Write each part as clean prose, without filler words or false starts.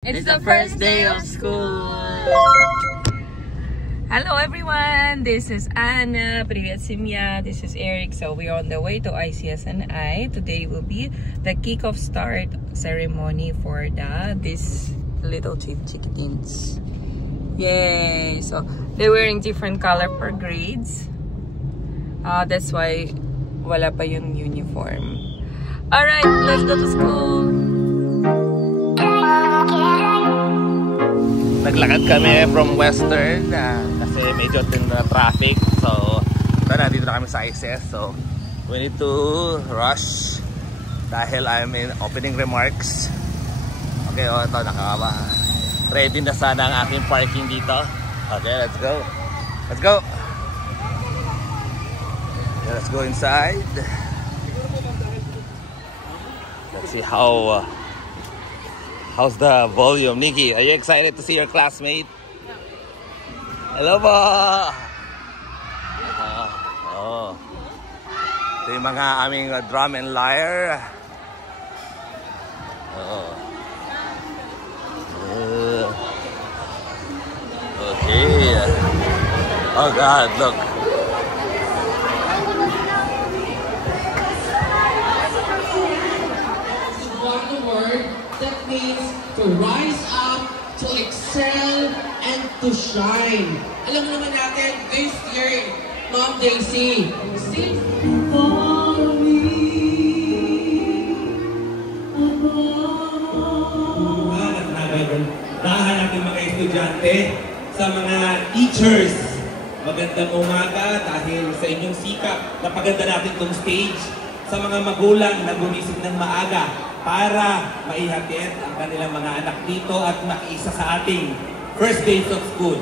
It's the first day of school. Hello everyone, this is Anna. Привет, семья. This is Eric. So we are on the way to ICSNI. Today will be the kick-off start ceremony for this little chickens. Yay! So they're wearing different color per grades. That's why wala pa yung uniform. Alright, let's go to school. Naglakad kami from Western kasi medyo din na traffic. So, dito na kami sa ICS. So, we need to rush dahil I'm in opening remarks. Okay, ito nakakaba. Ready na sana ang aking parking dito. Okay, let's go. Let's go. Okay, let's go inside. Let's see how's the volume? Nikki, are you excited to see your classmate? Hello po! Ito yung mga aming drum and lyre. Okay. Oh God, look. That means to rise up, to excel, and to shine. Alam naman natin, this year, Mom Daisy, sing for me dahan natin mga estudyante, sa mga teachers, magandang umaga dahil sa inyong sikap, napaganda natin itong stage. Sa mga magulang na gumising ng maaga para maihatid ang kanilang mga anak dito at makiisa sa ating first days of school.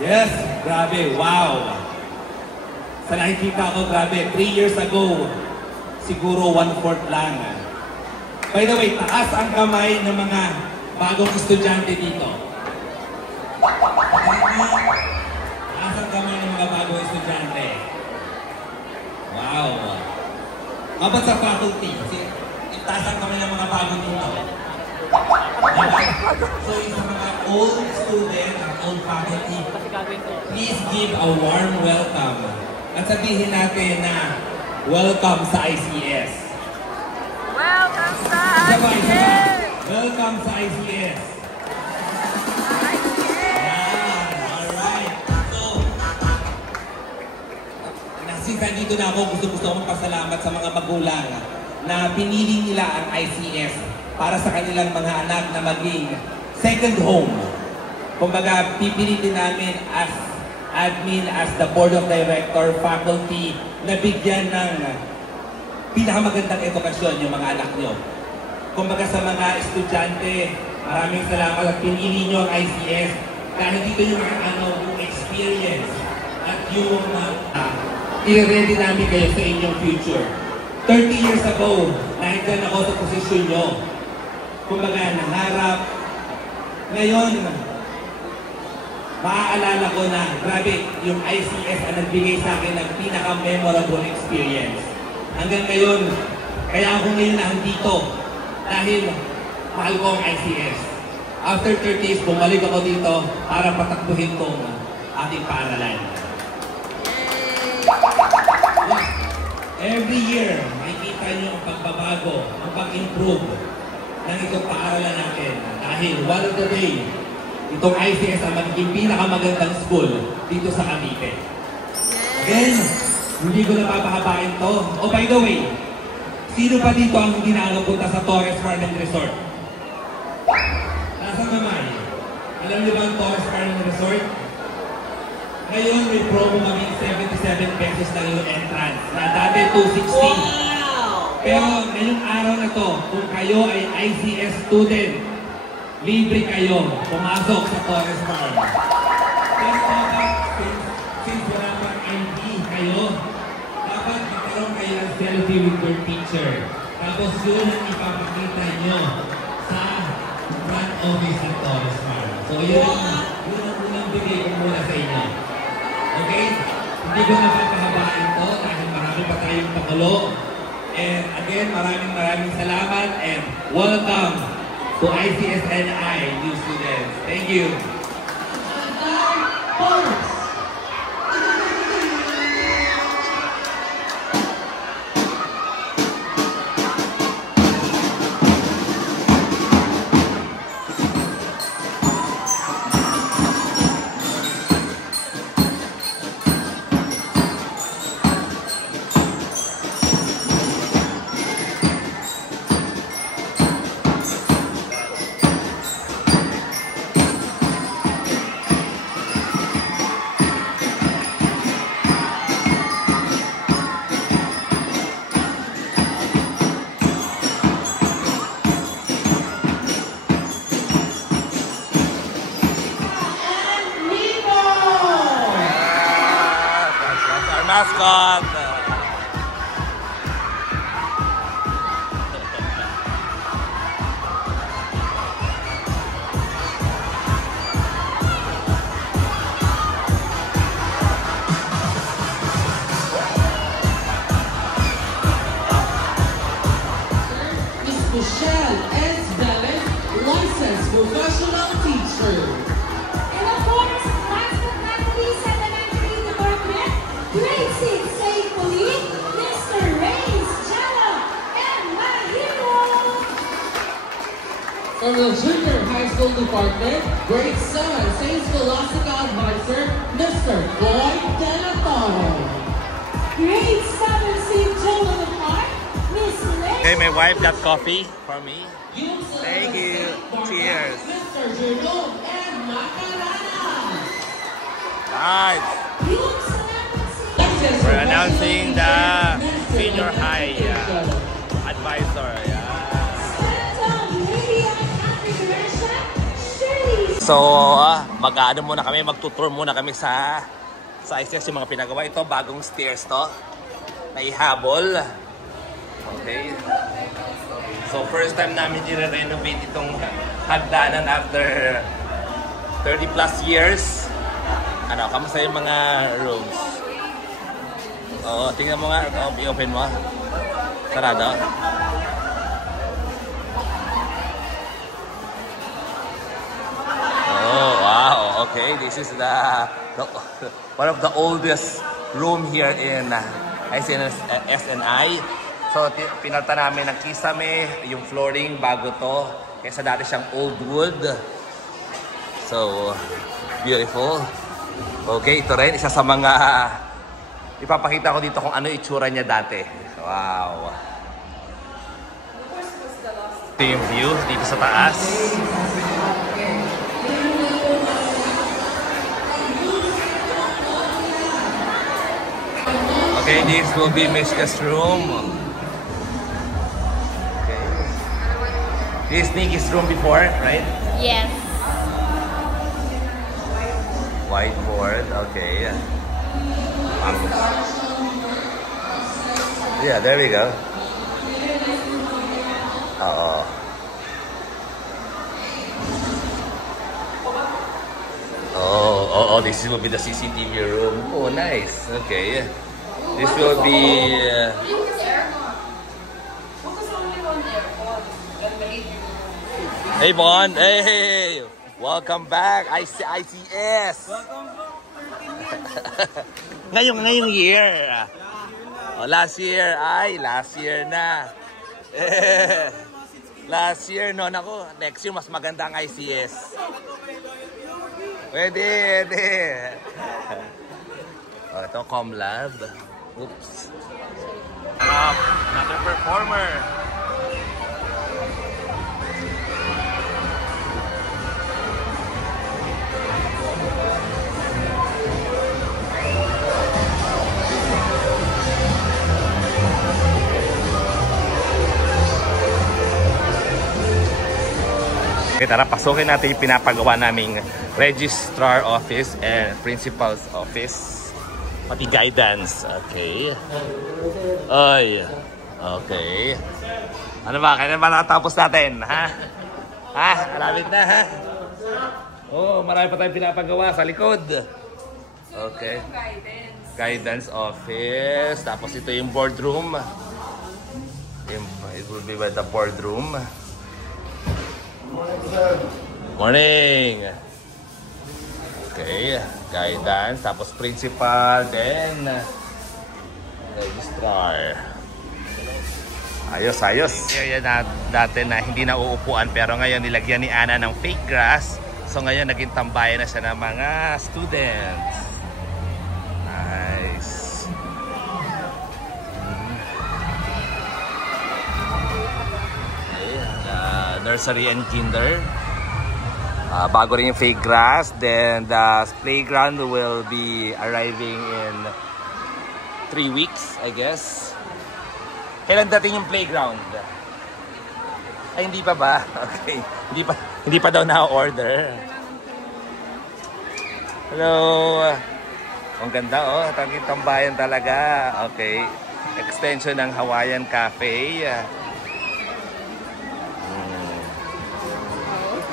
Yes, grabe, wow! Sa nakikita ko, grabe, 3 years ago, siguro 1/4 lang. By the way, taas ang kamay ng mga bagong estudyante dito. Taas ang kamay ng mga bagong estudyante. Wow! About sa faculty, itaas ang kamay ng mga bago dito. So yung sa mga old students, old faculty, please give a warm welcome. At sabihin natin na welcome sa ICS. Welcome sa ICS! Welcome sa ICS. Alright. So, since nandito na ako, gusto ko magpasalamat sa mga magulang na pinili nila ang ICS para sa kanilang mga anak na maging second home. Kumbaga, pipilitin namin as admin, as the board of director, faculty, na bigyan ng pinakamagandang edukasyon yung mga anak nyo. Kumbaga sa mga estudyante, maraming salamat at pinili nyo ang ICS dahil dito yung experience at yung i-ready namin kayo sa inyong future. 30 years ago, nahigdan ako sa posisyon nyo. Kumbaga, nangarap. Ngayon, maaalala ko na, grabe, yung ICS ang nagbigay sa akin ng pinaka-memorable experience. Hanggang ngayon, kaya ako ngayon nandito dahil mahal ko ang ICS. After 30 years, bumalik ako dito para patakbuhin tong ating paaralan. Every year, makikita nyo ang pagbabago, ang pag-improve ng itong paaralan natin. Dahil one of the day, itong ICS ang magiging pinakamagandang school dito sa Cavite. Again, hindi ko napapahabain to. Oh, by the way, sino pa dito ang hindi nakakapunta sa Torres Garden Resort? Nasaan naman? Alam niyo ba ang Torres Garden Resort? Ngayon may promo kami 77 pesos na yung entrance. Na dati 260. Wow! Pero ngayong araw na to, kung kayo ay ICS student, libre kayo pumasok sa Torres Garden. Pero dapat, since wala pang ID kayo, dapat magkaroon kayo ng selfie with your teacher. Tapos yun ang ipapakita nyo sa front office ng Torres Garden. So yun ang unang bigay ko muna sa inyo. Okay? Hindi ko napapahabain to dahil marami pa tayong pakulo. And again, maraming salamat and welcome to ICSNI new students. Thank you. Mascot. Miss Michelle S. Bennett, licensed professional teacher. And of course, last but not least, elementary department, grade 6 safely, Mr. Reyes Jala and Mahiro. From the junior high school department, grade 7, St. Scholastica advisor, Mr. Boyd Denatoro. Grade 7 St. Joan of Arc, Miss Lane. Okay, my wife got coffee for me. Thank you. Cheers. Mr. Jerome and Macarana. Nice. Yung salamat sa We're announcing the senior high advisor. Yeah. So, mag-ano muna kami, mag-tutor muna kami sa ICS yung mga pinagawa. Ito, bagong stairs to. Naihabol. Okay. So, first time namin i-renovate itong hagdanan after 30 plus years. Ano, kamusta yung mga rooms? Oo, tingnan mo nga. I-open mo. Sarado. Oh, wow. Okay, this is the one of the oldest room here in SNI. So, pinalta namin ng kisame, yung flooring bago to. Kaysa dati siyang old wood. So, beautiful. Okay, ito rin. Isa sa mga ipapakita ko dito kung ano itsura niya dati. Wow. Ito yung view dito sa taas. Okay, this will be Mishka's room. Okay. This is Nikki's room before, right? Yes. Whiteboard, okay. Yeah, there we go. Oh, this will be the CCTV room. Oh, nice. Okay. This will be... Hey, Bond. Hey! Welcome back. ICS. ngayong year. Oh, last year. Last year na. Last year, no? Naku, next year mas maganda ang ICS. Pwede. Oh, ito, ComLab. Oops. Another performer. Okay, tara, pasukin natin yung pinapagawa naming registrar office and principal's office. Pati guidance. Okay. Oy. Okay. Ano ba? Kailan ba natapos natin? Ha? Malapit na, ha? Oh, marami pa tayong pinapagawa sa likod. Okay. Guidance office. Tapos ito yung boardroom. It will be by the boardroom. Morning! Okay, guidance, tapos principal, then registrar. Ayos, ayos. Area na dati na hindi na uupuan pero ngayon nilagyan ni Ana ng fake grass. So ngayon naging tambayan na siya ng mga students. Nice. Okay, nursery and kinder. Bago rin yung fake grass. Then the playground will be arriving in 3 weeks, I guess. Kailan dating yung playground? Ay, hindi pa ba? Okay. Hindi pa daw na-order. Hello. Ang ganda, oh. Tanging tambayan talaga. Okay. Extension ng Hawaiian Cafe.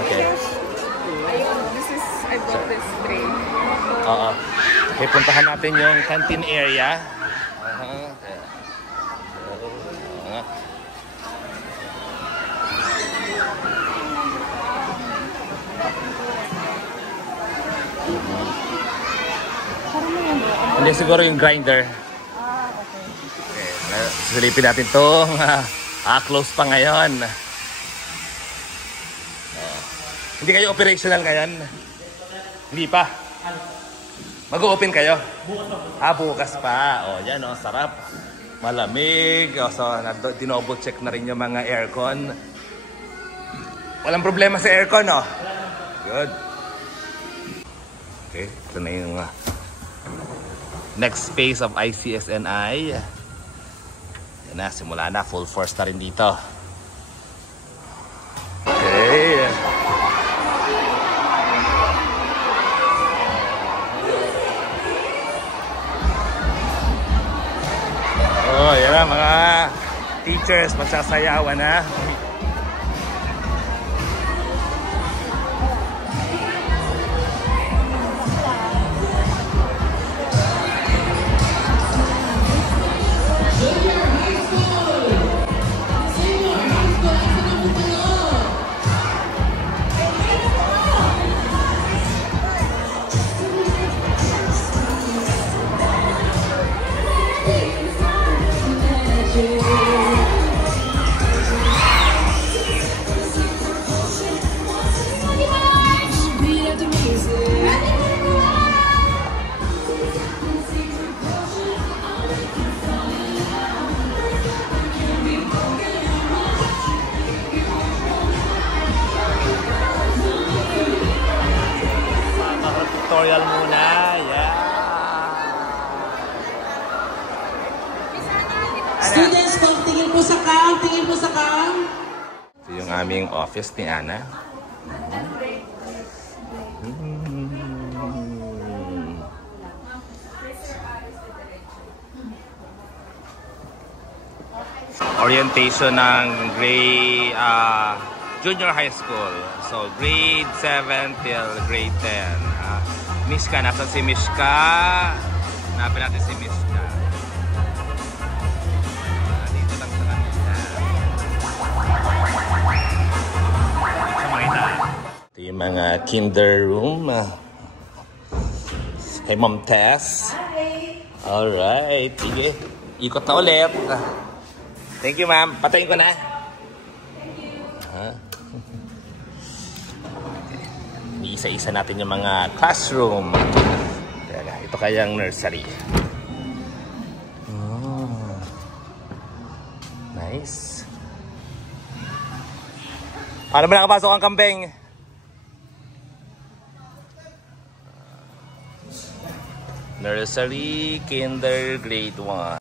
Okay. I bought this tray. Oo. Okay, puntahan natin yung canteen area. Hindi, siguro yung grinder. Okay. Silipin natin itong close pa ngayon. Hindi kayo operational ngayon? Hindi pa? Mag-open kayo? Bukas pa. O, yan o, sarap. Malamig. O, so, dinobo check na rin yung mga aircon. Walang problema sa aircon, o? Good. Okay, ito na yung next phase of ICSNI. Yan na, simula na. Full force na rin dito. Okay. Oh, yan na, mga teachers, magsasayawan na. Tutorial muna, yeah. Students, tingin po sa cam, tingin po sa cam. Ito yung aming office ni Ana. Orientation ng junior high school. So, grade 7 till grade 10. Mishka, nasan si Mishka? Hanapin natin si Mishka. Dito lang sa kanila. Dito makita. Ito yung mga kinder room. Kay Ma'am Tess. Alright. Sige. Ikot na ulit. Thank you, ma'am. Patayin ko na. Isa-isa natin yung mga classroom. Ito kayang nursery. Oh, nice. Paano ba nakapasok ang kambing? Nursery, kinder, grade 1.